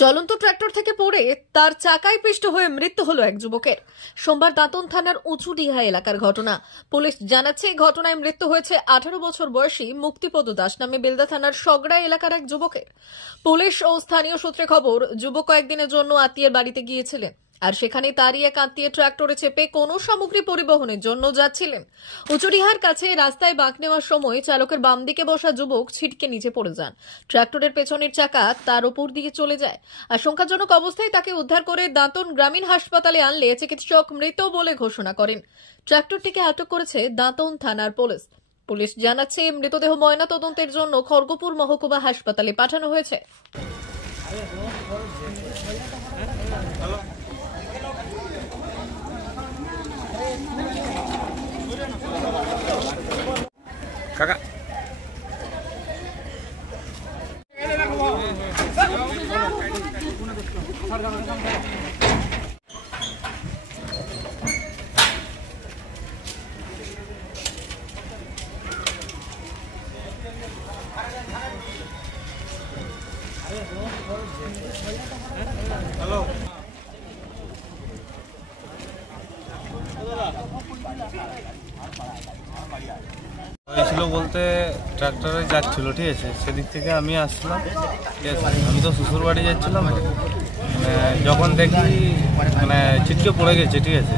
চলন্ত ট্রাক্টর থেকে পড়ে তার চাকায় পিষ্ট হয়ে মৃত্যু হলো এক যুবকের। সোমবার দাঁতন থানার উঁচুডিহা এলাকার ঘটনা। পুলিশ জানাচ্ছে এই ঘটনায় মৃত্যু হয়েছে 18 বছর বয়সী মুক্তিপদ দাস নামে বেলদা থানার সগড়া এলাকার এক যুবকের। পুলিশ ও স্থানীয় সূত্রে খবর, যুবক কয়েকদিনের জন্য আত্মীয়ের বাড়িতে গিয়েছিলেন আর সেখানে তারই এক আত্মীয় ট্রাক্টরে চেপে কোনো সামগ্রী পরিবহনের জন্য যাচ্ছিলেন। উঁচুডিহার কাছে রাস্তায় বাঁক নেওয়ার সময় চালকের বাম দিকে বসা যুবক ছিটকে নিচে পড়ে যান। ট্রাক্টরের পেছনের চাকা তার উপর দিয়ে চলে যায়। আশঙ্কাজনক অবস্থায় তাকে উদ্ধার করে দাঁতন গ্রামীণ হাসপাতালে আনলে চিকিৎসক মৃত বলে ঘোষণা করেন। ট্রাক্টরটিকে আটক করেছে দাঁতন থানার পুলিশ। পুলিশ জানাচ্ছে মৃতদেহ ময়নাতদন্তের জন্য খড়গপুর মহকুমা হাসপাতালে পাঠানো হয়েছে। কাকা হ্যালো হয়েছিল বলতে ট্রাক্টরে যাচ্ছিল, ঠিক আছে, সেদিক থেকে আমি আসলাম, ঠিক আছে, আমি তো শ্বশুর বাড়ি যাচ্ছিলাম, যখন দেখি ছিটকে পড়ে গেছে, ঠিক আছে,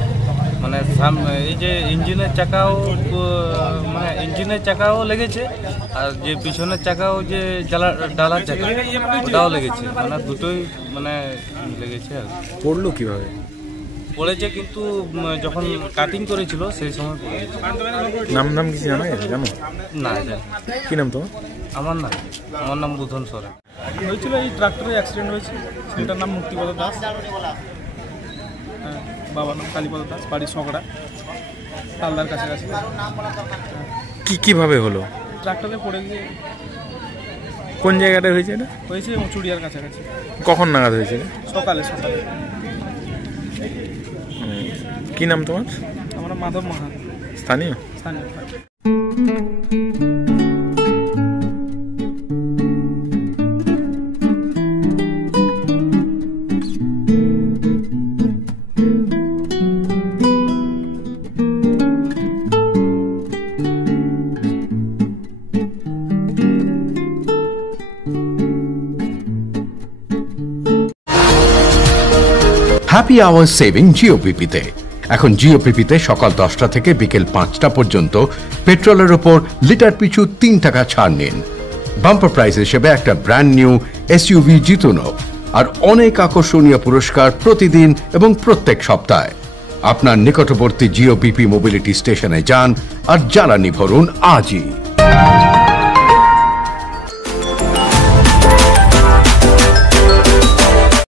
এই যে ইঞ্জিনের চাকাও লেগেছে আর যে পিছনের চাকাও যে ডালার চাকা ওটাও লেগেছে, দুটোই লেগেছে। আর পড়লো কিভাবে? পড়েছে কিন্তু যখন কাটিং করেছিল সেই সময় পড়েছে। নাম কিছু জানো? না। কি নাম তোমার? আমার নাম বুধন সরেন। হয়েছিল এই ট্রাক্টরে অ্যাক্সিডেন্ট হয়েছে, সেটার নাম মুক্তিপদ দাস, বাবার নাম কালীপদ দাস, বাড়ি সগড়া তালদার কাছাকাছি। কিভাবে হলো? ট্রাক্টরে পড়ে গিয়ে। কোন জায়গাটা হয়েছে? এটা হয়েছে উঁচুডিয়ার কাছাকাছি। কখন নাগাদ হয়েছে? সকালে। কি নাম তোমার? আমার মাধব মাহান। স্থানীয়? হ্যাপি আওয়ার্স সেভিং জিওপিপিতে। এখন জিওপিপিতে সকাল 10টা থেকে বিকেল 5টা পর্যন্ত পেট্রোলের ওপর লিটার পিছু 3 টাকা ছাড় নিন। বাম্পার প্রাইস হিসেবে একটা ব্র্যান্ড নিউ এসইউভি জিতুন আর অনেক আকর্ষণীয় পুরস্কার প্রতিদিন এবং প্রত্যেক সপ্তাহে। আপনার নিকটবর্তী জিওপিপি মোবিলিটি স্টেশনে যান আর জ্বালানি ভরুন আজই।